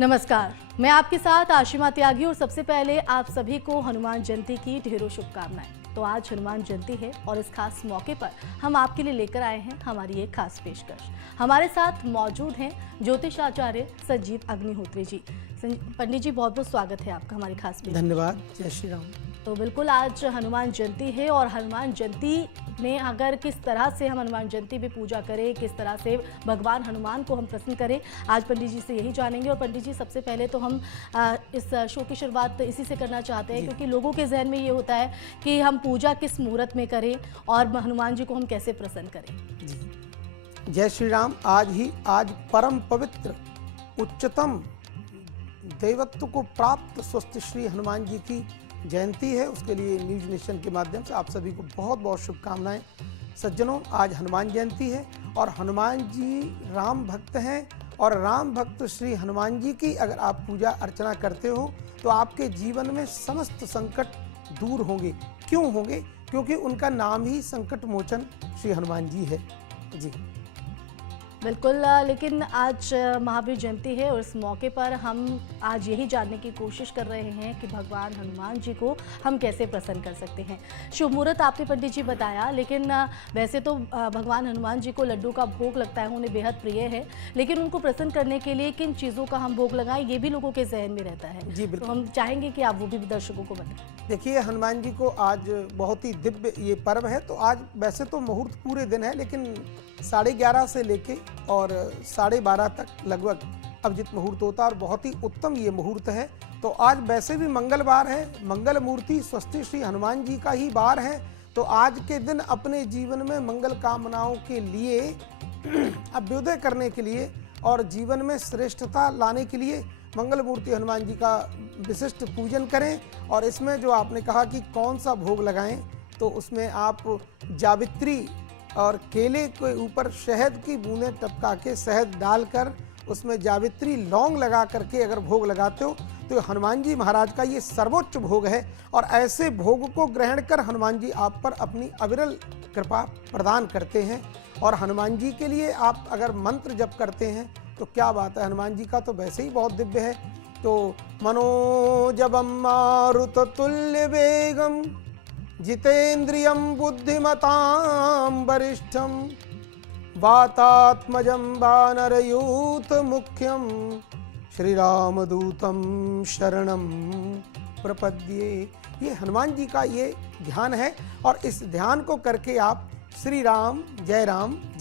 नमस्कार, मैं आपके साथ आशिमा त्यागी और सबसे पहले आप सभी को हनुमान जयंती की ढेरों शुभकामनाएं। तो आज हनुमान जयंती है और इस खास मौके पर हम आपके लिए लेकर आए हैं हमारी एक खास पेशकश। हमारे साथ मौजूद हैं ज्योतिष आचार्य संजीव अग्निहोत्री जी। पंडित जी, बहुत बहुत स्वागत है आपका हमारी खास पेशकश। धन्यवाद। जय श्री राम। तो बिल्कुल आज हनुमान जयंती है और हनुमान जयंती में अगर किस तरह से हम हनुमान जयंती में पूजा करें, किस तरह से भगवान हनुमान को हम प्रसन्न करें, आज पंडित जी से यही जानेंगे। और पंडित जी, सबसे पहले तो हम इस शो की शुरुआत इसी से करना चाहते हैं क्योंकि लोगों के जहन में ये होता है कि हम पूजा किस मुहूर्त में करें और हनुमान जी को हम कैसे प्रसन्न करें। जी, जय श्री राम। आज परम पवित्र उच्चतम देवत्व को प्राप्त स्वस्थ श्री हनुमान जी की जयंती है। उसके लिए न्यूज नेशन के माध्यम से आप सभी को बहुत बहुत शुभकामनाएं। सज्जनों, आज हनुमान जयंती है और हनुमान जी राम भक्त हैं और राम भक्त श्री हनुमान जी की अगर आप पूजा अर्चना करते हो तो आपके जीवन में समस्त संकट दूर होंगे। क्यों होंगे? क्योंकि उनका नाम ही संकट मोचन श्री हनुमान जी है। जी बिल्कुल, लेकिन आज महावीर जयंती है और इस मौके पर हम आज यही जानने की कोशिश कर रहे हैं कि भगवान हनुमान जी को हम कैसे प्रसन्न कर सकते हैं। शुभ मुहूर्त आपने पंडित जी बताया, लेकिन वैसे तो भगवान हनुमान जी को लड्डू का भोग लगता है, उन्हें बेहद प्रिय है, लेकिन उनको प्रसन्न करने के लिए किन चीज़ों का हम भोग लगाएं, ये भी लोगों के जहन में रहता है। जी बिल्कुल, तो हम चाहेंगे कि आप वो भी दर्शकों को बताएं। देखिए, हनुमान जी को आज बहुत ही दिव्य ये पर्व है। तो आज वैसे तो मुहूर्त पूरे दिन है, लेकिन 11:30 से लेके और 12:30 तक लगभग अभिजित मुहूर्त होता है और बहुत ही उत्तम ये मुहूर्त है। तो आज वैसे भी मंगलवार है, मंगल मूर्ति स्वस्थ श्री हनुमान जी का ही वार है। तो आज के दिन अपने जीवन में मंगल कामनाओं के लिए अभ्युदय करने के लिए और जीवन में श्रेष्ठता लाने के लिए मंगल मूर्ति हनुमान जी का विशिष्ट पूजन करें। और इसमें जो आपने कहा कि कौन सा भोग लगाएं, तो उसमें आप जावित्री और केले के ऊपर शहद की बूंदें टपका के शहद डालकर उसमें जावित्री लौंग लगा करके अगर भोग लगाते हो तो हनुमान जी महाराज का ये सर्वोच्च भोग है। और ऐसे भोग को ग्रहण कर हनुमान जी आप पर अपनी अविरल कृपा प्रदान करते हैं। और हनुमान जी के लिए आप अगर मंत्र जप करते हैं तो क्या बात है, हनुमान जी का तो वैसे ही बहुत दिव्य है। तो मनोजवम मारुत तुल्य वेगम जितेन्द्रियं बुद्धिमतां वरिष्ठं वातात्मजं वानरयूथ मुख्यं श्री रामदूतं शरणं प्रपद्ये। ये हनुमान जी का ये ध्यान है और इस ध्यान को करके आप श्री राम जय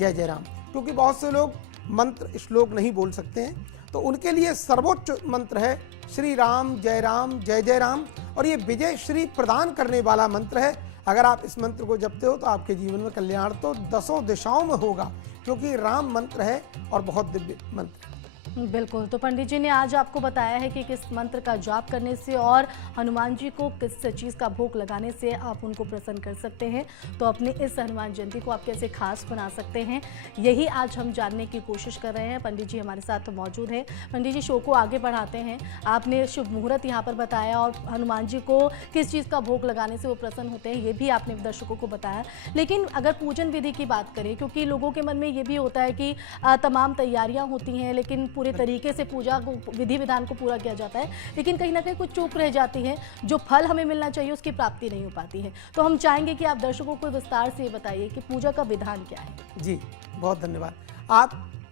जय राम, क्योंकि बहुत से लोग मंत्र श्लोक नहीं बोल सकते हैं, तो उनके लिए सर्वोच्च मंत्र है श्री राम जय जय राम। और ये विजय श्री प्रदान करने वाला मंत्र है। अगर आप इस मंत्र को जपते हो तो आपके जीवन में कल्याण तो 10 दिशाओं में होगा, क्योंकि राम मंत्र है और बहुत दिव्य मंत्र है। बिल्कुल, तो पंडित जी ने आज आपको बताया है कि किस मंत्र का जाप करने से और हनुमान जी को किस चीज़ का भोग लगाने से आप उनको प्रसन्न कर सकते हैं। तो अपने इस हनुमान जयंती को आप कैसे खास बना सकते हैं, यही आज हम जानने की कोशिश कर रहे हैं। पंडित जी हमारे साथ मौजूद हैं। पंडित जी, शो को आगे बढ़ाते हैं। आपने शुभ मुहूर्त यहाँ पर बताया और हनुमान जी को किस चीज़ का भोग लगाने से वो प्रसन्न होते हैं, ये भी आपने दर्शकों को बताया। लेकिन अगर पूजन विधि की बात करें, क्योंकि लोगों के मन में ये भी होता है कि तमाम तैयारियाँ होती हैं लेकिन पूरे तरीके से पूजा को, विधि विधान को पूरा किया जाता है, लेकिन कहीं ना कहीं कुछ चूक रह जाती है, जो फल हमें मिलना चाहिए उसकी प्राप्ति नहीं हो पाती है। तो हम चाहेंगे कि आप दर्शकों को विस्तार से बताइए कि पूजा का विधान क्या है। जी बहुत धन्यवाद। आप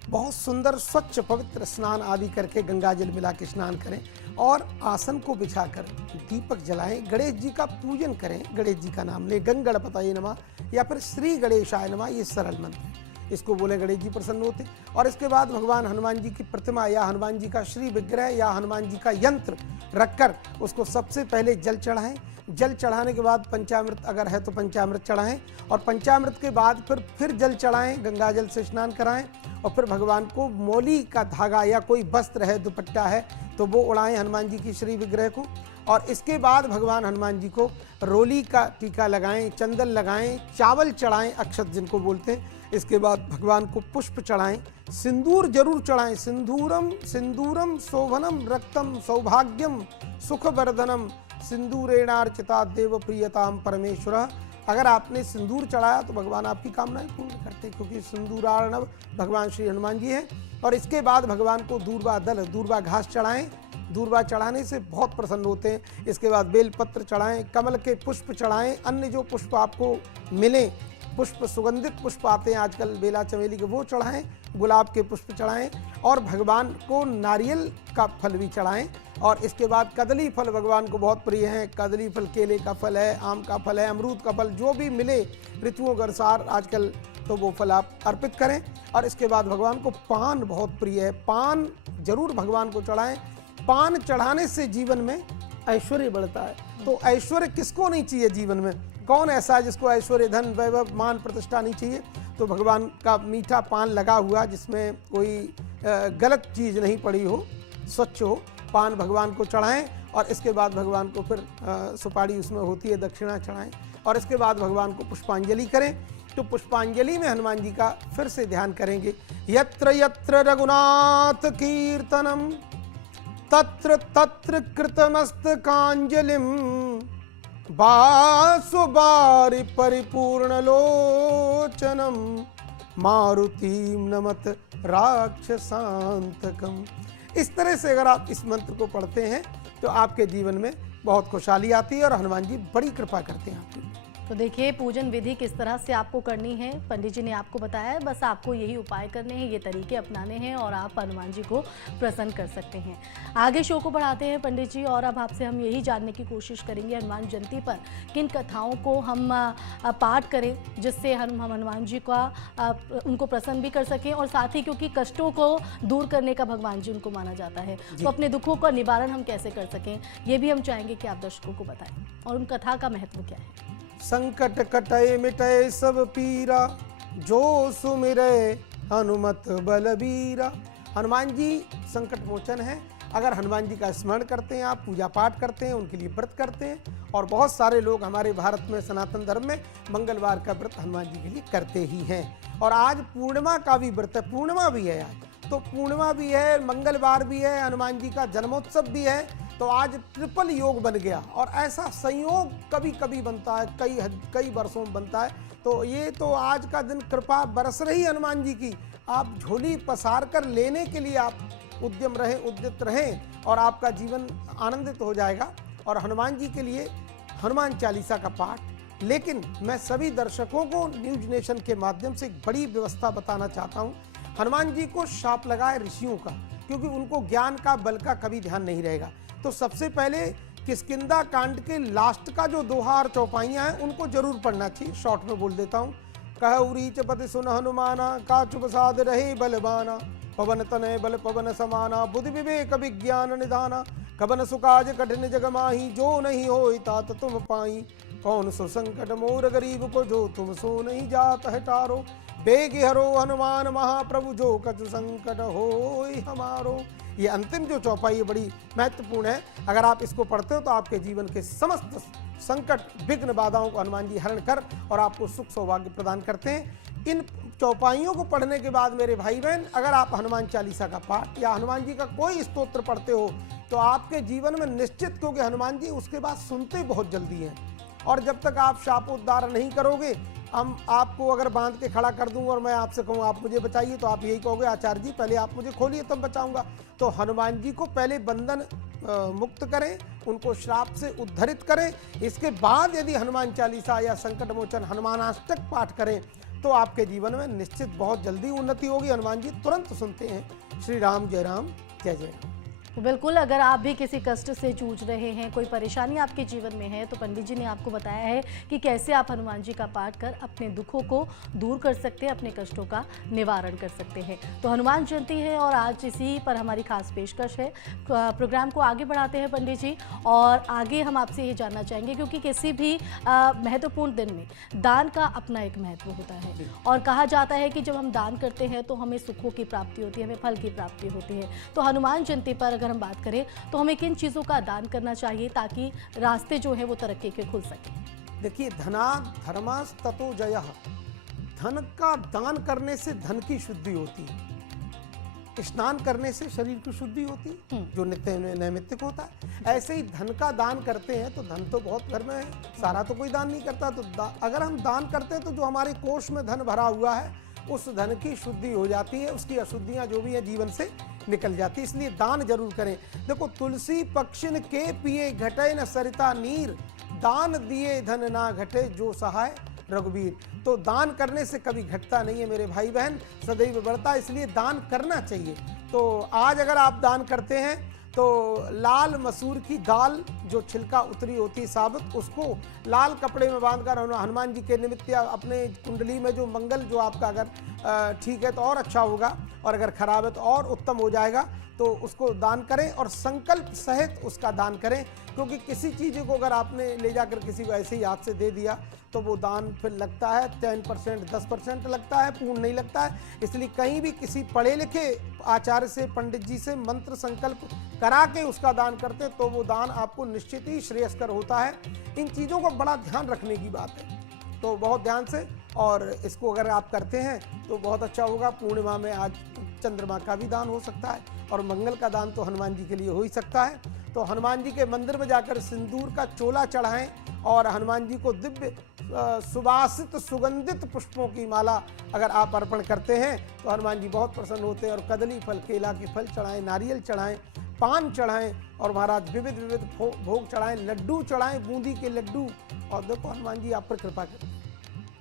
बहुत सुंदर स्वच्छ पवित्र स्नान आदि करके गंगा जल मिला के स्नान करें और आसन को बिछाकर दीपक जलाएं, गणेश जी का पूजन करें, गणेश जी का नाम लें, गणपतये नमः या फिर श्री गणेशाय नमः, ये सरल मंत्र है, इसको बोले गणेश जी प्रसन्न होते। और इसके बाद भगवान हनुमान जी की प्रतिमा या हनुमान जी का श्री विग्रह या हनुमान जी का यंत्र रखकर उसको सबसे पहले जल चढ़ाएं। जल चढ़ाने के बाद पंचामृत अगर है तो पंचामृत चढ़ाएं और पंचामृत के बाद फिर जल चढ़ाएं, गंगा जल से स्नान कराएं और फिर भगवान को मौली का धागा या कोई वस्त्र है, दुपट्टा है तो वो उड़ाएं हनुमान जी की श्री विग्रह को। और इसके बाद भगवान हनुमान जी को रोली का टीका लगाएं, चंदन लगाएं, चावल चढ़ाएं, अक्षत जिनको बोलते हैं। इसके बाद भगवान को पुष्प चढ़ाएं, सिंदूर जरूर चढ़ाएं। सिंदूरम शोभनम रक्तम सौभाग्यम सुखवर्धनम सिंदूरेणार्चिता देव प्रियताम परमेश्वर अगर आपने सिंदूर चढ़ाया तो भगवान आपकी कामनाएं पूर्ण करते हैं, क्योंकि सिंदूरार्णव भगवान श्री हनुमान जी हैं। और इसके बाद भगवान को दूर्वा दल, दूर्वा घास चढ़ाएं। दूर्वा चढ़ाने से बहुत प्रसन्न होते हैं। इसके बाद बेलपत्र चढ़ाएं, कमल के पुष्प चढ़ाएं, अन्य जो पुष्प आपको मिले, पुष्प सुगंधित पुष्प आते हैं आजकल बेला चमेली के, वो चढ़ाएं, गुलाब के पुष्प चढ़ाएं और भगवान को नारियल का फल भी चढ़ाएं। और इसके बाद कदली फल भगवान को बहुत प्रिय है। कदली फल, केले का फल है, आम का फल है, अमरूद का फल, जो भी मिले ऋतुओं के अनुसार आजकल, तो वो फल आप अर्पित करें। और इसके बाद भगवान को पान बहुत प्रिय है, पान जरूर भगवान को चढ़ाएं। पान चढ़ाने से जीवन में ऐश्वर्य बढ़ता है। तो ऐश्वर्य किसको नहीं चाहिए जीवन में? कौन ऐसा है जिसको ऐश्वर्य, धन, वैभव, मान, प्रतिष्ठा नहीं चाहिए? तो भगवान का मीठा पान लगा हुआ, जिसमें कोई गलत चीज़ नहीं पड़ी हो, स्वच्छ हो, पान भगवान को चढ़ाएं। और इसके बाद भगवान को फिर सुपारी उसमें होती है, दक्षिणा चढ़ाएं। और इसके बाद भगवान को पुष्पांजलि करें। तो पुष्पांजलि में हनुमान जी का फिर से ध्यान करेंगे। यत्र यत्र रघुनाथ कीर्तनम तत्र तत्र कृतमस्तकांजलिम बासुबारि परिपूर्ण लोचनम मारुतिम नमत राक्षसांतकम। इस तरह से अगर आप इस मंत्र को पढ़ते हैं तो आपके जीवन में बहुत खुशहाली आती है और हनुमान जी बड़ी कृपा करते हैं आपकी। तो देखिए पूजन विधि किस तरह से आपको करनी है पंडित जी ने आपको बताया है। बस आपको यही उपाय करने हैं, ये तरीके अपनाने हैं और आप हनुमान जी को प्रसन्न कर सकते हैं। आगे शो को बढ़ाते हैं पंडित जी, और अब आपसे हम यही जानने की कोशिश करेंगे हनुमान जयंती पर किन कथाओं को हम पाठ करें जिससे हम हनुमान जी का उनको प्रसन्न भी कर सकें, और साथ ही क्योंकि कष्टों को दूर करने का भगवान जी उनको माना जाता है, तो अपने दुखों का निवारण हम कैसे कर सकें, ये भी हम चाहेंगे कि आप दर्शकों को बताएं और उन कथा का महत्व क्या है। संकट कटय मिटय सब पीरा, जो सुमिरै हनुमत बलबीरा। हनुमान जी संकट मोचन है। अगर हनुमान जी का स्मरण करते हैं, आप पूजा पाठ करते हैं, उनके लिए व्रत करते हैं, और बहुत सारे लोग हमारे भारत में सनातन धर्म में मंगलवार का व्रत हनुमान जी के लिए करते ही हैं। और आज पूर्णिमा का भी व्रत है, पूर्णिमा भी है आज, तो पूर्णिमा भी है, मंगलवार भी है, हनुमान जी का जन्मोत्सव भी है। तो आज ट्रिपल योग बन गया, और ऐसा संयोग कभी कभी बनता है, कई वर्षों में बनता है। तो ये तो आज का दिन कृपा बरस रही हनुमान जी की। आप झोली पसार कर लेने के लिए आप उद्यत रहें और आपका जीवन आनंदित हो जाएगा। और हनुमान जी के लिए हनुमान चालीसा का पाठ। लेकिन मैं सभी दर्शकों को न्यूज नेशन के माध्यम से एक बड़ी व्यवस्था बताना चाहता हूँ। हनुमान जी को शाप लगाए ऋषियों का, क्योंकि उनको ज्ञान का, बल का कभी ध्यान नहीं रहेगा। तो सबसे पहले किष्किंधा कांड के लास्ट का जो दोहा और चौपाइयाँ हैं उनको जरूर पढ़ना चाहिए। शॉर्ट में बोल देता हूँ। कहउरी चपति सुन हनुमाना, काचु प्रसाद रहे बलबाना, पवन तनय बल पवन समाना, बुद्धि विवेक विज्ञान निधाना, कबन सुकाज कठिन जग माही, जो नहीं होई तात तुम पाई, कौन सो संकट मोर गरीब को, जो तुम सो नहीं जात है टारो, बेग हरो हनुमान महाप्रभु, जो कछु संकट होई हमारो। ये अंतिम जो चौपाई है बड़ी महत्वपूर्ण है। अगर आप इसको पढ़ते हो तो आपके जीवन के समस्त संकट, विघ्न, बाधाओं को हनुमान जी हरण कर और आपको सुख सौभाग्य प्रदान करते हैं। इन चौपाइयों को पढ़ने के बाद मेरे भाई बहन, अगर आप हनुमान चालीसा का पाठ या हनुमान जी का कोई स्तोत्र पढ़ते हो तो आपके जीवन में निश्चित, क्योंकि हनुमान जी उसके बाद सुनते बहुत जल्दी हैं। और जब तक आप शापोद्धार नहीं करोगे, हम आपको अगर बांध के खड़ा कर दूं और मैं आपसे कहूं आप मुझे बचाइए, तो आप यही कहोगे आचार्य जी पहले आप मुझे खोलिए तब बचाऊंगा। तो हनुमान जी को पहले बंधन मुक्त करें, उनको श्राप से उद्धरित करें। इसके बाद यदि हनुमान चालीसा या संकट मोचन हनुमानाष्टक पाठ करें तो आपके जीवन में निश्चित बहुत जल्दी उन्नति होगी। हनुमान जी तुरंत सुनते हैं। श्री राम, जय राम, जय जय राम। बिल्कुल, अगर आप भी किसी कष्ट से जूझ रहे हैं, कोई परेशानी आपके जीवन में है, तो पंडित जी ने आपको बताया है कि कैसे आप हनुमान जी का पाठ कर अपने दुखों को दूर कर सकते हैं, अपने कष्टों का निवारण कर सकते हैं। तो हनुमान जयंती है और आज इसी पर हमारी खास पेशकश है। प्रोग्राम को आगे बढ़ाते हैं पंडित जी, और आगे हम आपसे ये जानना चाहेंगे, क्योंकि किसी भी महत्वपूर्ण दिन में दान का अपना एक महत्व होता है, और कहा जाता है कि जब हम दान करते हैं तो हमें सुखों की प्राप्ति होती है, हमें फल की प्राप्ति होती है। तो हनुमान जयंती पर अगर हम बात करें तो हमें किन चीज़ों का दान करना चाहिए ताकि रास्ते जो है वो तरक्की के खुल सके। देखिए, धनात् धर्मस् ततो जयः। धन का दान करने से धन की शुद्धि होती है। स्नान करने से शरीर की शुद्धि होती है, जो नित्य नैमित्तिक होता है। ऐसे ही धन का दान करते हैं तो धन तो बहुत घर में है, सारा तो कोई दान नहीं करता, तो अगर हम दान करते हैं तो जो हमारे कोष में धन भरा हुआ है उस धन की शुद्धि हो जाती है, उसकी अशुद्धियां जो भी है जीवन से निकल जाती है। इसलिए दान जरूर करें। देखो, तुलसी पक्षिन के पिए घटे न सरिता नीर, दान दिए धन ना घटे जो सहाय रघुवीर। तो दान करने से कभी घटता नहीं है मेरे भाई बहन, सदैव बढ़ता है, इसलिए दान करना चाहिए। तो आज अगर आप दान करते हैं तो लाल मसूर की दाल जो छिलका उतरी होती है साबुत, उसको लाल कपड़े में बांधकर हनुमान जी के निमित्त या अपने कुंडली में जो मंगल जो आपका अगर ठीक है तो और अच्छा होगा, और अगर खराब है तो और उत्तम हो जाएगा, तो उसको दान करें और संकल्प सहित उसका दान करें। क्योंकि किसी चीज़ को अगर आपने ले जाकर किसी को ऐसे ही हाथ से दे दिया तो वो दान फिर लगता है 10%, 10% लगता है, पूर्ण नहीं लगता है। इसलिए कहीं भी किसी पढ़े लिखे आचार्य से, पंडित जी से मंत्र संकल्प करा के उसका दान करते तो वो दान आपको निश्चित ही श्रेयस्कर होता है। इन चीज़ों को बड़ा ध्यान रखने की बात है, तो बहुत ध्यान से, और इसको अगर आप करते हैं तो बहुत अच्छा होगा। पूर्णिमा में आज चंद्रमा का भी दान हो सकता है, और मंगल का दान तो हनुमान जी के लिए हो ही सकता है। तो हनुमान जी के मंदिर में जाकर सिंदूर का चोला चढ़ाएं और हनुमान जी को दिव्य सुवासित सुगंधित पुष्पों की माला अगर आप अर्पण करते हैं तो हनुमान जी बहुत प्रसन्न होते हैं। और कदली फल, केला के फल चढ़ाएं, नारियल चढ़ाएं, पान चढ़ाएं, और महाराज विविध विविध भोग चढ़ाएं, लड्डू चढ़ाएं, बूंदी के लड्डू, और देखो हनुमान जी आप पर कृपा करें।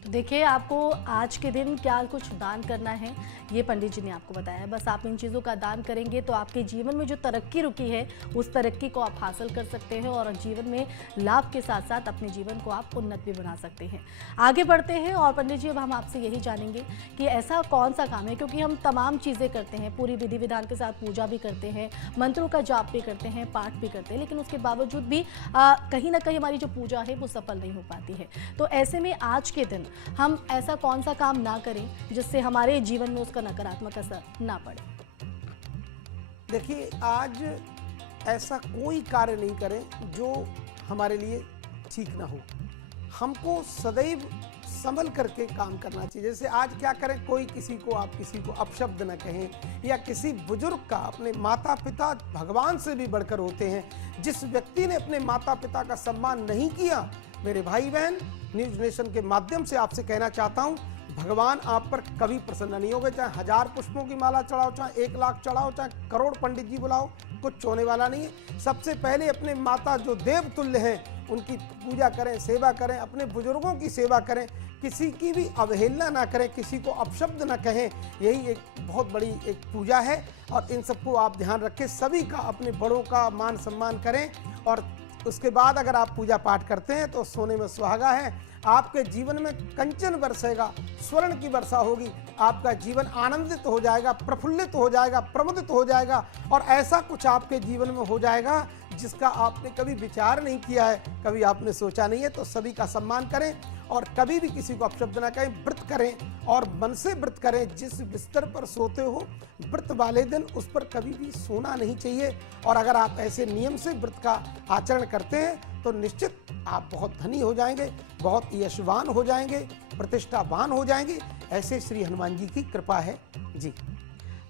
देखिए, आपको आज के दिन क्या कुछ दान करना है ये पंडित जी ने आपको बताया है। बस आप इन चीज़ों का दान करेंगे तो आपके जीवन में जो तरक्की रुकी है उस तरक्की को आप हासिल कर सकते हैं, और जीवन में लाभ के साथ साथ अपने जीवन को आप उन्नत भी बना सकते हैं। आगे बढ़ते हैं और पंडित जी अब हम आपसे यही जानेंगे कि ऐसा कौन सा काम है, क्योंकि हम तमाम चीज़ें करते हैं, पूरी विधि विधान के साथ पूजा भी करते हैं, मंत्रों का जाप भी करते हैं, पाठ भी करते हैं, लेकिन उसके बावजूद भी कहीं ना कहीं हमारी जो पूजा है वो सफल नहीं हो पाती है। तो ऐसे में आज के दिन हम ऐसा कौन सा काम ना करें जिससे हमारे जीवन में उसका नकारात्मक असर ना पड़े? देखिए, आज ऐसा कोई कार्य नहीं करें जो हमारे लिए ठीक ना हो। हमको सदैव संभल करके काम करना चाहिए। जैसे आज क्या करें, कोई किसी को आप किसी को अपशब्द न कहें, या किसी बुजुर्ग का, अपने माता पिता भगवान से भी बढ़कर होते हैं। जिस व्यक्ति ने अपने माता पिता का सम्मान नहीं किया, मेरे भाई बहन, न्यूज नेशन के माध्यम से आपसे कहना चाहता हूं, भगवान आप पर कभी प्रसन्न नहीं होगा। चाहे 1000 पुष्पों की माला चढ़ाओ, चाहे 1 लाख चढ़ाओ, चाहे करोड़ पंडित जी बुलाओ, कुछ होने वाला नहीं है। सबसे पहले अपने माता जो देव तुल्य हैं उनकी पूजा करें, सेवा करें, अपने बुजुर्गों की सेवा करें, किसी की भी अवहेलना ना करें, किसी को अपशब्द ना कहें। यही एक बहुत बड़ी एक पूजा है, और इन सबको आप ध्यान रखें। सभी का, अपने बड़ों का मान सम्मान करें, और उसके बाद अगर आप पूजा पाठ करते हैं तो सोने में सुहागा है। आपके जीवन में कंचन बरसेगा, स्वर्ण की वर्षा होगी, आपका जीवन आनंदित हो जाएगा, प्रफुल्लित हो जाएगा, प्रमुदित हो जाएगा, और ऐसा कुछ आपके जीवन में हो जाएगा जिसका आपने कभी विचार नहीं किया है, कभी आपने सोचा नहीं है। तो सभी का सम्मान करें, और कभी भी किसी को अपशब्द ना कहें। व्रत करें और मन से व्रत करें। जिस बिस्तर पर सोते हो व्रत वाले दिन उस पर कभी भी सोना नहीं चाहिए। और अगर आप ऐसे नियम से व्रत का आचरण करते हैं तो निश्चित आप बहुत धनी हो जाएंगे, बहुत यशवान हो जाएंगे, प्रतिष्ठावान हो जाएंगे। ऐसे श्री हनुमान जी की कृपा है जी।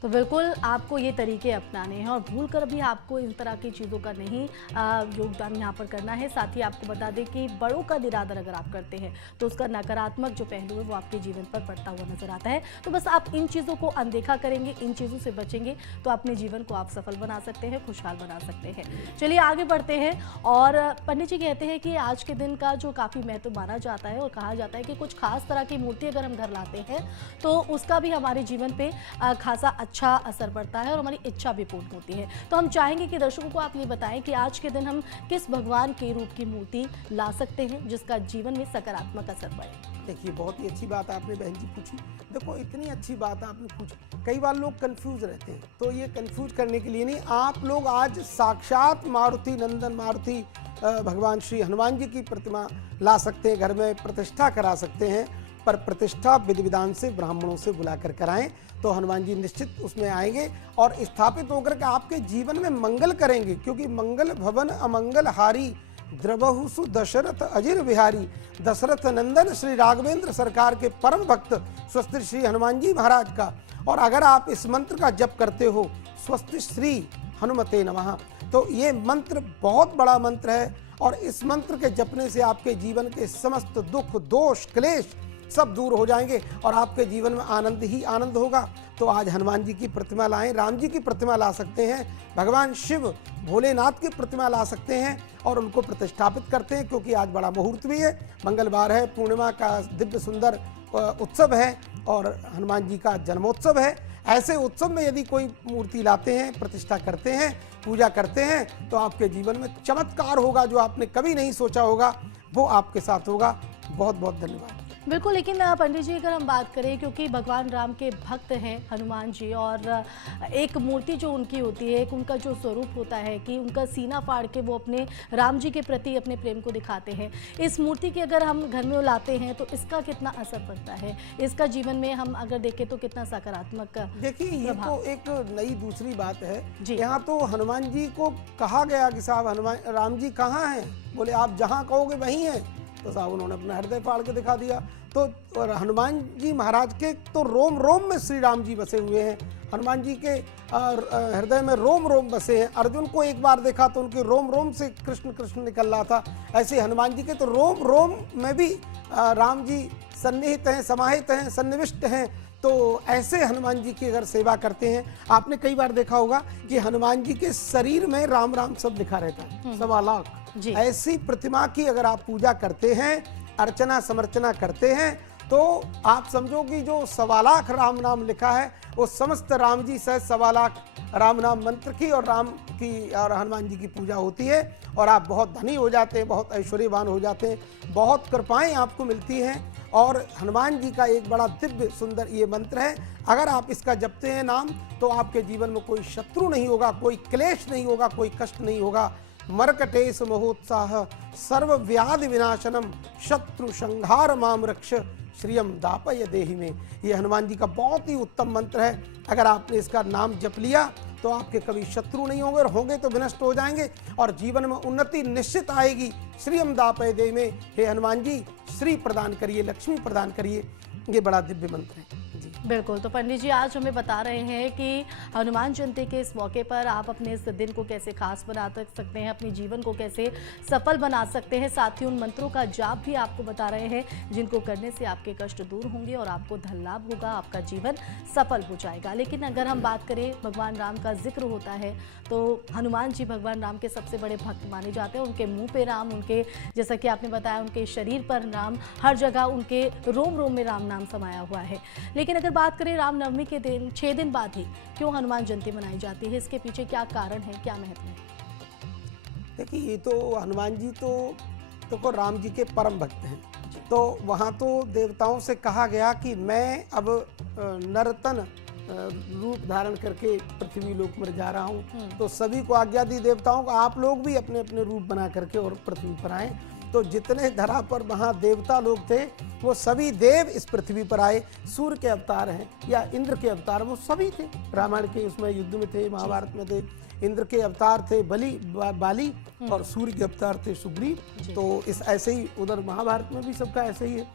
तो बिल्कुल आपको ये तरीके अपनाने हैं, और भूल कर भी आपको इन तरह की चीज़ों का नहीं योगदान यहाँ पर करना है। साथ ही आपको बता दें कि बड़ों का निरादर अगर आप करते हैं तो उसका नकारात्मक जो पहलू है वो आपके जीवन पर पड़ता हुआ नजर आता है। तो बस आप इन चीज़ों को अनदेखा करेंगे, इन चीज़ों से बचेंगे तो अपने जीवन को आप सफल बना सकते हैं, खुशहाल बना सकते हैं। चलिए आगे बढ़ते हैं, और पंडित जी कहते हैं कि आज के दिन का जो काफ़ी महत्व माना जाता है, और कहा जाता है कि कुछ खास तरह की मूर्ति अगर हम घर लाते हैं तो उसका भी हमारे जीवन पर खासा अच्छा असर पड़ता है और हमारी इच्छा भी पूर्ण होती है। तो हम चाहेंगे कि दर्शकों को आप ये बताएं कि आज के दिन हम किस भगवान के रूप की मूर्ति ला सकते हैं जिसका जीवन में सकारात्मक असर पड़े। देखिए, बहुत ही अच्छी बात आपने बहन जी पूछी। देखो, इतनी अच्छी बात आपने पूछी। कई बार लोग कंफ्यूज रहते हैं, तो ये कंफ्यूज करने के लिए नहीं, आप लोग आज साक्षात मारुति नंदन, मारुति भगवान श्री हनुमान जी की प्रतिमा ला सकते हैं, घर में प्रतिष्ठा करा सकते हैं। पर प्रतिष्ठा विधि विधान से ब्राह्मणों से बुलाकर कराएं तो हनुमान जी निश्चित उसमें आएंगे और स्थापित होकर के आपके जीवन में मंगल करेंगे। क्योंकि मंगल भवन अमंगल हारी द्रवहुसु दशरथ अजिर बिहारी दशरथ नंदन श्री राघवेंद्र सरकार के परम भक्त स्वस्ति श्री हनुमान जी महाराज का। और अगर आप इस मंत्र का जप करते हो स्वस्ति श्री हनुमते नमः, तो ये मंत्र बहुत बड़ा मंत्र है और इस मंत्र के जपने से आपके जीवन के समस्त दुख दोष क्लेश सब दूर हो जाएंगे और आपके जीवन में आनंद ही आनंद होगा। तो आज हनुमान जी की प्रतिमा लाएं, राम जी की प्रतिमा ला सकते हैं, भगवान शिव भोलेनाथ की प्रतिमा ला सकते हैं और उनको प्रतिष्ठापित करते हैं, क्योंकि आज बड़ा मुहूर्त भी है, मंगलवार है, पूर्णिमा का दिव्य सुंदर उत्सव है और हनुमान जी का जन्मोत्सव है। ऐसे उत्सव में यदि कोई मूर्ति लाते हैं, प्रतिष्ठा करते हैं, पूजा करते हैं, तो आपके जीवन में चमत्कार होगा, जो आपने कभी नहीं सोचा होगा वो आपके साथ होगा। बहुत बहुत धन्यवाद। बिल्कुल, लेकिन पंडित जी अगर हम बात करें, क्योंकि भगवान राम के भक्त हैं हनुमान जी, और एक मूर्ति जो उनकी होती है, एक उनका जो स्वरूप होता है कि उनका सीना फाड़ के वो अपने राम जी के प्रति अपने प्रेम को दिखाते हैं, इस मूर्ति की अगर हम घर में लाते हैं तो इसका कितना असर पड़ता है, इसका जीवन में हम अगर देखें तो कितना सकारात्मक? देखिए, ये तो एक नई दूसरी बात है। जी। यहाँ तो हनुमान जी को कहा गया कि साहब हनुमान राम जी कहाँ हैं? बोले आप जहाँ कहोगे वहीं हैं। तो साहब उन्होंने अपना हृदय फाड़ के दिखा दिया। तो और हनुमान जी महाराज के तो रोम रोम में श्री राम जी बसे हुए हैं, हनुमान जी के हृदय में रोम रोम बसे हैं। अर्जुन को एक बार देखा तो उनके रोम रोम से कृष्ण कृष्ण निकल रहा था, ऐसे हनुमान जी के तो रोम रोम में भी राम जी सन्निहित हैं, समाहित हैं, सन्निविष्ट हैं। तो ऐसे हनुमान जी की अगर सेवा करते हैं, आपने कई बार देखा होगा कि हनुमान जी के शरीर में राम राम सब लिखा रहता है, 1.25 लाख। ऐसी प्रतिमा की अगर आप पूजा करते हैं, अर्चना समर्चना करते हैं, तो आप समझो कि जो 1.25 लाख राम नाम लिखा है वो समस्त राम जी सहित 1.25 लाख राम नाम मंत्र की और राम की और हनुमान जी की पूजा होती है और आप बहुत धनी हो जाते हैं, बहुत ऐश्वर्यवान हो जाते हैं, बहुत कृपाएं आपको मिलती हैं। और हनुमान जी का एक बड़ा दिव्य सुंदर ये मंत्र है, अगर आप इसका जपते हैं नाम, तो आपके जीवन में कोई शत्रु नहीं होगा, कोई क्लेश नहीं होगा, कोई कष्ट नहीं होगा। मरकटेश महोत्साह सर्व व्याधि विनाशनम शत्रु संहार माम रक्ष श्रियम दापय देहि में, ये हनुमान जी का बहुत ही उत्तम मंत्र है। अगर आपने इसका नाम जप लिया तो आपके कभी शत्रु नहीं होंगे, और होंगे तो विनष्ट हो जाएंगे और जीवन में उन्नति निश्चित आएगी। श्रियम दापय देहि में, हे हनुमान जी श्री प्रदान करिए, लक्ष्मी प्रदान करिए, ये बड़ा दिव्य मंत्र है। बिल्कुल, तो पंडित जी आज हमें बता रहे हैं कि हनुमान जयंती के इस मौके पर आप अपने इस दिन को कैसे खास बना सकते हैं, अपने जीवन को कैसे सफल बना सकते हैं, साथ ही उन मंत्रों का जाप भी आपको बता रहे हैं जिनको करने से आपके कष्ट दूर होंगे और आपको धन लाभ होगा, आपका जीवन सफल हो जाएगा। लेकिन अगर हम बात करें, भगवान राम का जिक्र होता है तो हनुमान जी भगवान राम के सबसे बड़े भक्त माने जाते हैं। उनके मुँह पे राम, उनके जैसा कि आपने बताया उनके शरीर पर राम, हर जगह उनके रोम रोम में राम नाम समाया हुआ है। लेकिन अगर बात करें रामनवमी के दिन 6 दिन बाद ही क्यों हनुमान जयंती मनाई जाती है, इसके पीछे क्या कारण है, क्या महत्व है? देखिए, ये तो हनुमान जी तो राम जी के परम भक्त हैं, तो वहाँ तो देवताओं से कहा गया कि मैं अब नरतन रूप धारण करके पृथ्वी लोक में जा रहा हूँ। तो सभी को आज्ञा दी देवताओं को, आप लोग भी अपने अपने रूप बना करके और पृथ्वी पर आए। तो जितने धरा पर वहाँ देवता लोग थे वो सभी देव इस पृथ्वी पर आए। सूर्य के अवतार हैं या इंद्र के अवतार, वो सभी थे। रामायण के उसमें युद्ध में थे, महाभारत में थे। इंद्र के अवतार थे बाली और सूर्य के अवतार थे सुग्रीव। तो इस ऐसे ही उधर महाभारत में भी सबका ऐसे ही है।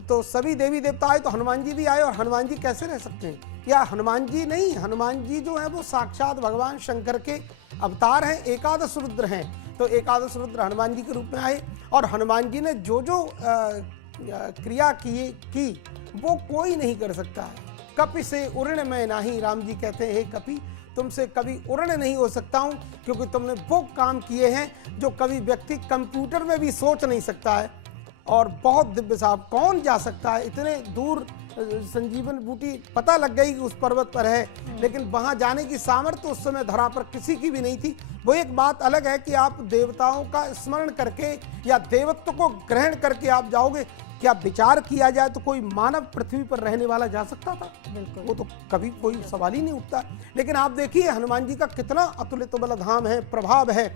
तो सभी देवी देवता आए, तो हनुमान जी भी आए। और हनुमान जी कैसे रह सकते हैं? या हनुमान जी नहीं, हनुमान जी जो है वो साक्षात भगवान शंकर के अवतार हैं, एकादश रुद्र हैं। तो एकादश रुद्र हनुमान जी के रूप में आए और हनुमान जी ने जो जो क्रिया की वो कोई नहीं कर सकता है। कपि से उर्ण में नाही, राम जी कहते हैं, हे कपि तुमसे कभी उर्ण नहीं हो सकता हूँ, क्योंकि तुमने वो काम किए हैं जो कभी व्यक्ति कंप्यूटर में भी सोच नहीं सकता है। और बहुत दिव्य साहब, कौन जा सकता है इतने दूर? संजीवन बूटी पता लग गई कि उस पर्वत पर है, लेकिन वहां जाने की सामर्थ्य उस समय धरा पर किसी की भी नहीं थी। वो एक बात अलग है कि आप देवताओं का स्मरण करके या देवत्व को ग्रहण करके आप जाओगे। क्या विचार किया जाए तो कोई मानव पृथ्वी पर रहने वाला जा सकता था? बिल्कुल, वो तो कभी कोई सवाल ही नहीं उठता। लेकिन आप देखिए हनुमान जी का कितना अतुलित बलधाम है, प्रभाव है।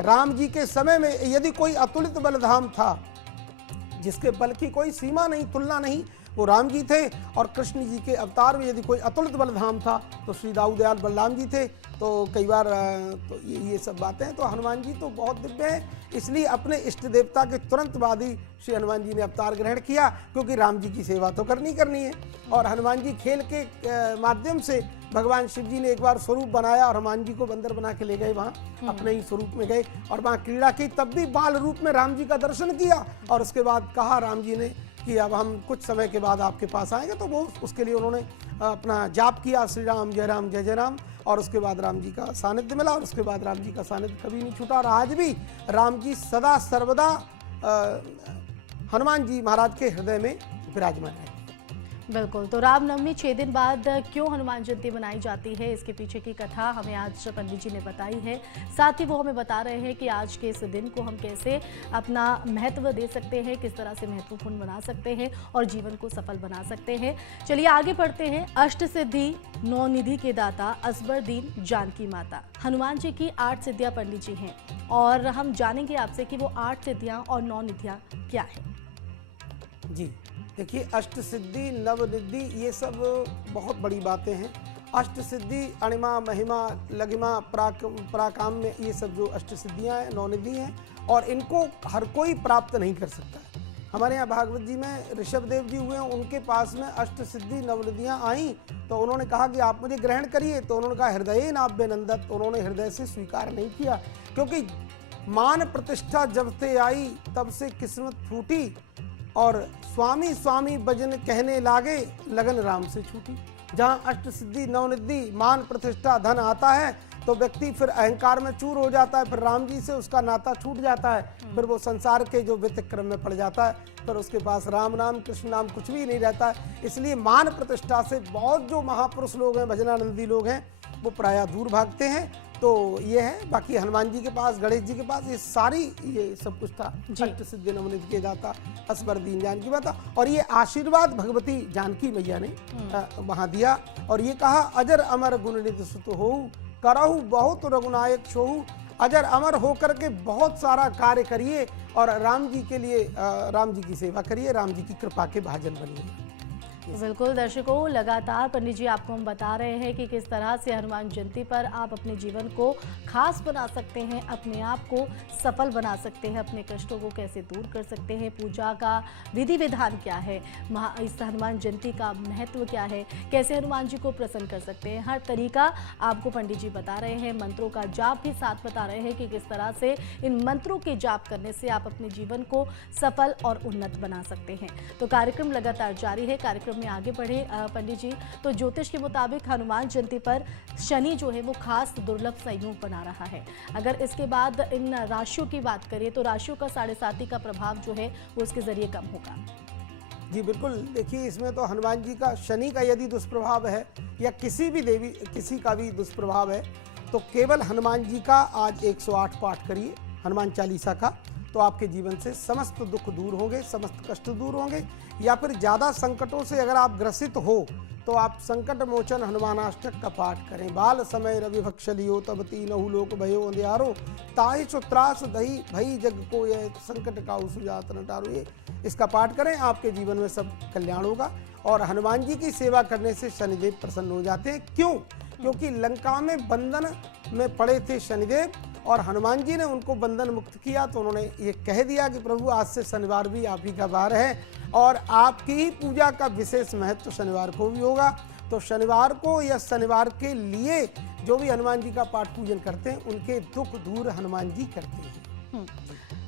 राम जी के समय में यदि कोई अतुलित बलधाम था जिसके बल की कोई सीमा नहीं, तुलना नहीं, वो राम जी थे। और कृष्ण जी के अवतार में यदि कोई अतुलित बलधाम था तो श्री दाऊ दयाल बलराम जी थे। तो कई बार तो ये सब बातें हैं। तो हनुमान जी तो बहुत दिव्य हैं, इसलिए अपने इष्ट देवता के तुरंत बाद ही श्री हनुमान जी ने अवतार ग्रहण किया, क्योंकि राम जी की सेवा तो करनी है। और हनुमान जी खेल के माध्यम से भगवान शिव जी ने एक बार स्वरूप बनाया और हनुमान जी को बंदर बना के ले गए, वहाँ अपने ही स्वरूप में गए और वहाँ क्रीड़ा की, तब भी बाल रूप में राम जी का दर्शन किया। और उसके बाद कहा राम जी ने कि अब हम कुछ समय के बाद आपके पास आएंगे। तो वो उसके लिए उन्होंने अपना जाप किया, श्री राम जय जय राम। और उसके बाद राम जी का सानिध्य मिला और उसके बाद राम जी का सानिध्य कभी नहीं छूटा। और आज भी राम जी सदा सर्वदा हनुमान जी महाराज के हृदय में विराजमान है। बिल्कुल। तो रामनवमी 6 दिन बाद क्यों हनुमान जयंती मनाई जाती है, इसके पीछे की कथा हमें आज पंडित जी ने बताई है। साथ ही वो हमें बता रहे हैं कि आज के इस दिन को हम कैसे अपना महत्व दे सकते हैं, किस तरह से महत्वपूर्ण बना सकते हैं और जीवन को सफल बना सकते हैं। चलिए आगे बढ़ते हैं। अष्ट सिद्धि 9 निधि के दाता असबर दीन जानकी माता, हनुमान जी की 8 सिद्धियां पंडित जी हैं और हम जानेंगे आपसे कि वो 8 सिद्धियां और 9 निधियां क्या है। जी देखिए, अष्ट सिद्धि नवनिधि ये सब बहुत बड़ी बातें हैं। अष्ट सिद्धि अणिमा महिमा लघिमा पराकाम में ये सब जो अष्ट सिद्धियाँ हैं, नवनिधि हैं और इनको हर कोई प्राप्त नहीं कर सकता है। हमारे यहाँ भागवत जी में ऋषभ देव जी हुए, उनके पास में अष्ट सिद्धि नवनिधियाँ आईं तो उन्होंने कहा कि आप मुझे ग्रहण करिए। तो उन्होंने कहा हृदय नाभ्य नंदत, उन्होंने हृदय से स्वीकार नहीं किया, क्योंकि मान प्रतिष्ठा जब से आई तब से किस्मत फूटी और स्वामी स्वामी भजन कहने लागे लगन राम से छूटी। जहाँ अष्ट सिद्धि नवनिधि मान प्रतिष्ठा धन आता है तो व्यक्ति फिर अहंकार में चूर हो जाता है, फिर राम जी से उसका नाता छूट जाता है, फिर वो संसार के जो व्यतिक्रम में पड़ जाता है, फिर उसके पास राम नाम कृष्ण नाम कुछ भी नहीं रहता है। इसलिए मान प्रतिष्ठा से बहुत जो महापुरुष लोग हैं, भजनानंदी लोग हैं, वो प्रायः दूर भागते हैं। तो ये है। बाकी हनुमान जी के पास, गणेश जी के पास ये सारी ये सब कुछ था। अष्ट सिद्धि नवनिधि के दाता असबर दीन जानकी माता, और ये आशीर्वाद भगवती जानकी मैया ने वहाँ दिया और ये कहा अजर अमर गुण निधि सुत हो करहु बहुत रघुनायक छोहु। अजर अमर होकर के बहुत सारा कार्य करिए और राम जी के लिए राम जी की सेवा करिए, राम जी की कृपा के भाजन बनिए। बिल्कुल दर्शकों, लगातार पंडित जी आपको हम बता रहे हैं कि किस तरह से हनुमान जयंती पर आप अपने जीवन को खास बना सकते हैं, अपने आप को सफल बना सकते हैं, अपने कष्टों को कैसे दूर कर सकते हैं, पूजा का विधि विधान क्या है, इस हनुमान जयंती का महत्व क्या है, कैसे हनुमान जी को प्रसन्न कर सकते हैं, हर तरीका आपको पंडित जी बता रहे हैं। मंत्रों का जाप भी साथ बता रहे हैं कि किस तरह से इन मंत्रों के जाप करने से आप अपने जीवन को सफल और उन्नत बना सकते हैं। तो कार्यक्रम लगातार जारी है। कार्यक्रम में आगे बढ़े पंडित जी, तो ज्योतिष के मुताबिक हनुमान जयंती पर शनि जो है वो खास दुर्लभ संयोग बना रहा है। अगर इसके बाद इन राशियों की बात करें तो राशियों का 7.5 का प्रभाव जो है वो उसके जरिए कम होगा। जी बिल्कुल, देखिए इसमें तो हनुमान जी का शनि का यदि दुष्प्रभाव है या किसी भी देवी किसी का भी दुष्प्रभाव है तो केवल हनुमान जी का आज 108 पाठ करिए हनुमान चालीसा का, तो आपके जीवन से समस्त दुख दूर होंगे, समस्त कष्ट दूर होंगे। या फिर ज़्यादा संकटों से अगर आप ग्रसित हो तो आप संकट मोचन हनुमानाष्टक का पाठ करें। बाल समय रवि भक्षलियो तब तीनहु लोक भयो अंधियारो ताहि सुत्रास दही भई जग को यह संकट का सुजात न टारो। ये इसका पाठ करें, आपके जीवन में सब कल्याण होगा। और हनुमान जी की सेवा करने से शनिदेव प्रसन्न हो जाते हैं। क्यों? क्योंकि लंका में बंधन में पड़े थे शनिदेव और हनुमान जी ने उनको बंधन मुक्त किया। तो उन्होंने ये कह दिया कि प्रभु आज से शनिवार भी आप ही का वार है और आपकी ही पूजा का विशेष महत्व शनिवार को भी होगा। तो शनिवार को या शनिवार के लिए जो भी हनुमान जी का पाठ पूजन करते हैं उनके दुख दूर हनुमान जी करते हैं।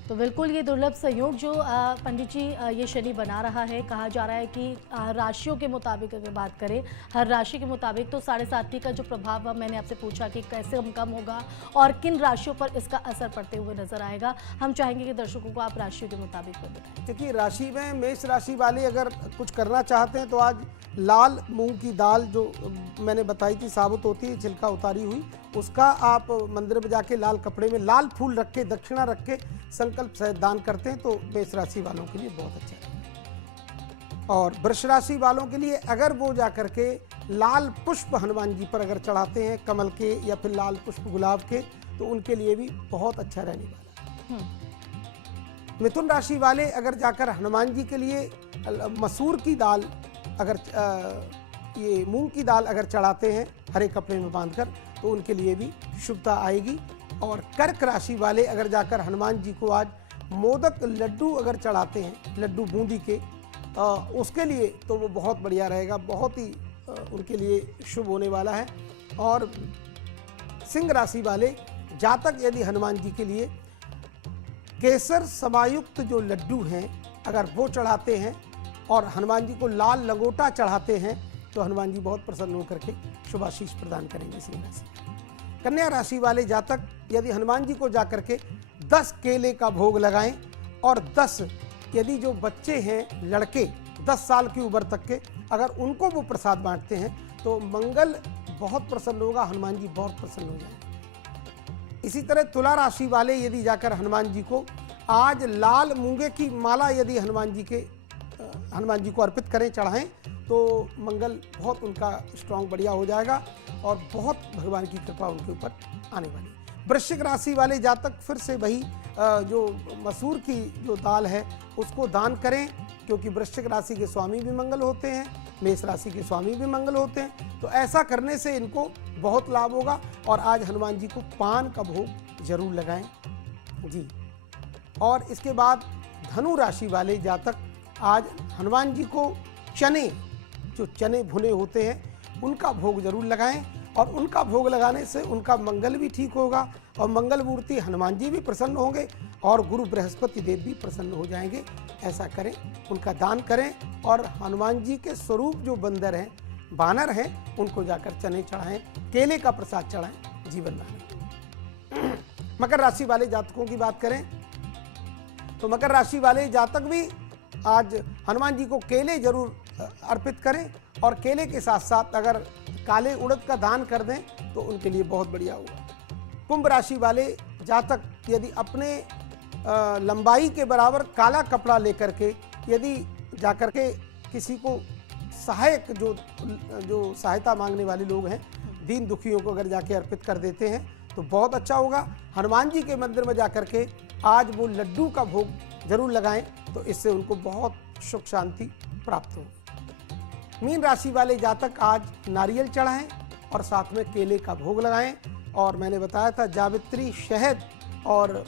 तो बिल्कुल ये दुर्लभ संयोग जो पंडित जी ये शनि बना रहा है, कहा जा रहा है कि राशियों के मुताबिक अगर बात करें, हर राशि के मुताबिक तो 7.5 का जो प्रभाव मैंने आपसे पूछा कि कैसे कम होगा और किन राशियों पर इसका असर पड़ते हुए नजर आएगा, हम चाहेंगे कि दर्शकों को आप राशियों के मुताबिक बताएं। क्योंकि राशि में मेष राशि वाले अगर कुछ करना चाहते हैं तो आज लाल मूंग की दाल जो मैंने बताई थी साबुत होती है, छिलका उतारी हुई, उसका आप मंदिर में जाके लाल कपड़े में लाल फूल रख के दक्षिणा रख के संकल्प सहित दान करते हैं तो मेष राशि वालों के लिए बहुत अच्छा है। और वृष राशि वालों के लिए अगर वो जाकर के लाल पुष्प हनुमान जी पर अगर चढ़ाते हैं कमल के या फिर लाल पुष्प गुलाब के तो उनके लिए भी बहुत अच्छा रहने वाला है। मिथुन राशि वाले अगर जाकर हनुमान जी के लिए मसूर की दाल अगर ये मूंग की दाल अगर चढ़ाते हैं हरे कपड़े में बांधकर तो उनके लिए भी शुभता आएगी। और कर्क राशि वाले अगर जाकर हनुमान जी को आज मोदक लड्डू अगर चढ़ाते हैं, लड्डू बूंदी के, उसके लिए तो वो बहुत बढ़िया रहेगा, बहुत ही उनके लिए शुभ होने वाला है। और सिंह राशि वाले जातक यदि हनुमान जी के लिए केसर समायुक्त जो लड्डू हैं अगर वो चढ़ाते हैं और हनुमान जी को लाल लंगोटा चढ़ाते हैं तो हनुमान जी बहुत प्रसन्न होकर के शुभाशीष प्रदान करेंगे। सिंह राशि। कन्या राशि वाले जातक यदि हनुमान जी को जाकर के 10 केले का भोग लगाएं और 10 यदि जो बच्चे हैं लड़के 10 साल की उम्र तक के अगर उनको वो प्रसाद बांटते हैं तो मंगल बहुत प्रसन्न होगा, हनुमान जी बहुत प्रसन्न हो जाएंगे। इसी तरह तुला राशि वाले यदि जाकर हनुमान जी को आज लाल मूंगे की माला यदि हनुमान जी को अर्पित करें, चढ़ाएं तो मंगल बहुत उनका स्ट्रांग बढ़िया हो जाएगा और बहुत भगवान की कृपा उनके ऊपर आने वाली। वृश्चिक राशि वाले जातक फिर से वही जो मसूर की जो दाल है उसको दान करें, क्योंकि वृश्चिक राशि के स्वामी भी मंगल होते हैं, मेष राशि के स्वामी भी मंगल होते हैं, तो ऐसा करने से इनको बहुत लाभ होगा। और आज हनुमान जी को पान का भोग जरूर लगाएं जी। और इसके बाद धनु राशि वाले जातक आज हनुमान जी को चने, जो चने भुने होते हैं उनका भोग जरूर लगाएं और उनका भोग लगाने से उनका मंगल भी ठीक होगा और मंगल मूर्ति हनुमान जी भी प्रसन्न होंगे और गुरु बृहस्पति देव भी प्रसन्न हो जाएंगे। ऐसा करें, उनका दान करें और हनुमान जी के स्वरूप जो बंदर हैं, बानर हैं, उनको जाकर चने चढ़ाएं, केले का प्रसाद चढ़ाएं, जीवन में। मकर राशि वाले जातकों की बात करें तो मकर राशि वाले जातक भी आज हनुमान जी को केले जरूर अर्पित करें और केले के साथ साथ अगर काले उड़द का दान कर दें तो उनके लिए बहुत बढ़िया होगा। कुंभ राशि वाले जातक यदि अपने लंबाई के बराबर काला कपड़ा लेकर के यदि जाकर के किसी को सहायक जो सहायता मांगने वाले लोग हैं, दीन दुखियों को अगर जाके अर्पित कर देते हैं तो बहुत अच्छा होगा। हनुमान जी के मंदिर में जाकर के आज वो लड्डू का भोग जरूर लगाएं तो इससे उनको बहुत सुख शांति प्राप्त हो। मीन राशि वाले जातक आज नारियल चढ़ाएं और साथ में केले का भोग लगाएं। और मैंने बताया था जावित्री शहद और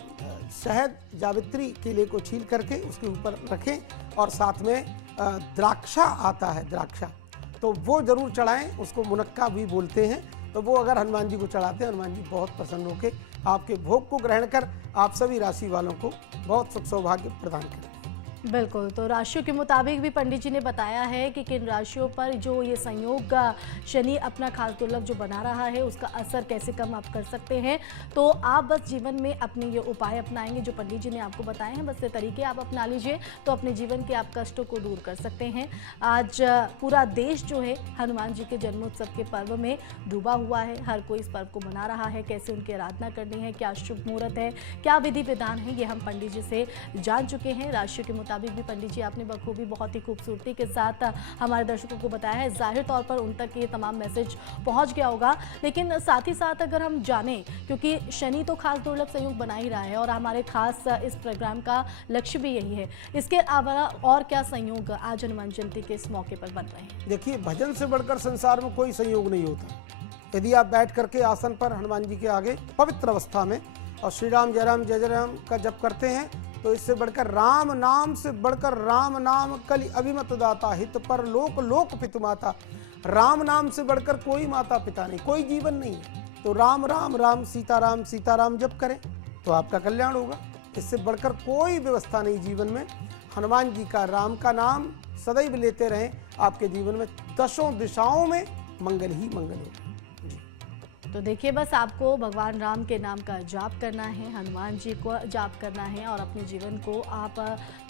जावित्री केले को छील करके उसके ऊपर रखें और साथ में द्राक्षा आता है, द्राक्षा, तो वो जरूर चढ़ाएं, उसको मुनक्का भी बोलते हैं, तो वो अगर हनुमान जी को चढ़ाते हैं हनुमान जी बहुत प्रसन्न होकर आपके भोग को ग्रहण कर आप सभी राशि वालों को बहुत सुख सौभाग्य प्रदान करें। बिल्कुल, तो राशियों के मुताबिक भी पंडित जी ने बताया है कि किन राशियों पर जो ये संयोग शनि अपना खास दुर्लभ जो बना रहा है उसका असर कैसे कम आप कर सकते हैं। तो आप बस जीवन में अपने ये उपाय अपनाएंगे जो पंडित जी ने आपको बताए हैं, बस ये तरीके आप अपना लीजिए तो अपने जीवन के आप कष्टों को दूर कर सकते हैं। आज पूरा देश जो है हनुमान जी के जन्मोत्सव के पर्व में डूबा हुआ है, हर कोई इस पर्व को मना रहा है, कैसे उनकी आराधना करनी है, क्या शुभ मुहूर्त है, क्या विधि विधान है, ये हम पंडित जी से जान चुके हैं। राशियों के मुताबिक भी पंडित जी आपने बखूबी बहुत ही खूबसूरती के साथ हमारे दर्शकों को बताया है। जाहिर तौर पर उन तक ये तमाम मैसेज पहुंच गया होगा, लेकिन साथ ही साथ अगर हम जानें, क्योंकि शनि तो खास दुर्लभ संयोग बना ही रहा है और हमारे खास इस प्रोग्राम का लक्ष्य भी यही है, इसके अलावा और क्या संयोग आज हनुमान जयंती के इस मौके पर बन रहे हैं? देखिए, भजन से बढ़कर संसार में कोई संयोग नहीं होता। यदि आप बैठ करके आसन पर हनुमान जी के आगे पवित्र अवस्था में और श्री राम जय राम का जप करते हैं तो इससे बढ़कर राम नाम से बढ़कर राम नाम कलि अभिमत दाता, हित पर लोक लोक पितु माता। राम नाम से बढ़कर कोई माता पिता नहीं, कोई जीवन नहीं है। तो राम राम राम सीता राम जप करें तो आपका कल्याण होगा। इससे बढ़कर कोई व्यवस्था नहीं जीवन में। हनुमान जी का, राम का नाम सदैव लेते रहें, आपके जीवन में दशों दिशाओं में मंगल ही मंगल होगा। तो देखिए, बस आपको भगवान राम के नाम का जाप करना है, हनुमान जी को जाप करना है और अपने जीवन को आप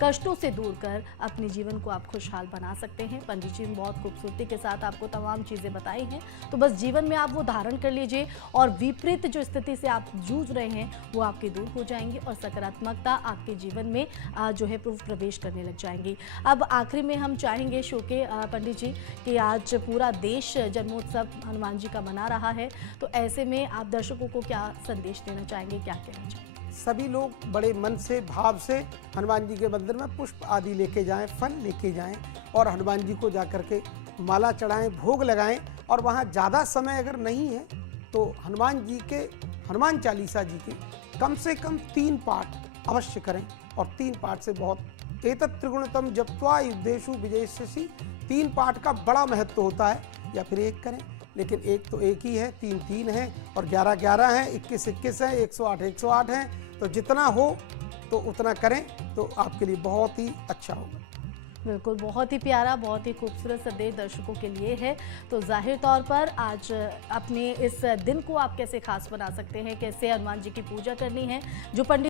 कष्टों से दूर कर अपने जीवन को आप खुशहाल बना सकते हैं। पंडित जी ने बहुत खूबसूरती के साथ आपको तमाम चीज़ें बताई हैं, तो बस जीवन में आप वो धारण कर लीजिए और विपरीत जो स्थिति से आप जूझ रहे हैं वो आपकी दूर हो जाएंगी और सकारात्मकता आपके जीवन में जो है प्रवेश करने लग जाएंगी। अब आखिरी में हम चाहेंगे शो के पंडित जी कि आज पूरा देश जन्मोत्सव हनुमान जी का मना रहा है, तो ऐसे में आप दर्शकों को क्या संदेश देना चाहेंगे, क्या कहना चाहेंगे? सभी लोग बड़े मन से भाव से हनुमान जी के मंदिर में पुष्प आदि लेके जाएं, फल लेके जाएं और हनुमान जी को जाकर के माला चढ़ाएं, भोग लगाएं। और वहाँ ज़्यादा समय अगर नहीं है तो हनुमान जी के हनुमान चालीसा जी के कम से कम 3 पाठ अवश्य करें। और 3 पाठ से बहुत एतत् त्रिगुणतम जप्त्वा युद्धेषु विजयिष्यसि, 3 पाठ का बड़ा महत्व होता है। या फिर 1 करें, लेकिन 1 तो 1 ही है, 3 3 है और 11 11 है, 21 21 है, 108 108 है। तो जितना हो तो उतना करें तो आपके लिए बहुत ही अच्छा होगा। बिल्कुल, बहुत ही प्यारा, बहुत ही खूबसूरत संदेश दर्शकों के लिए है। तो जाहिर तौर पर आज अपने इस दिन को आप कैसे खास बना सकते हैं, कैसे हनुमान जी की पूजा करनी है, जो पंडित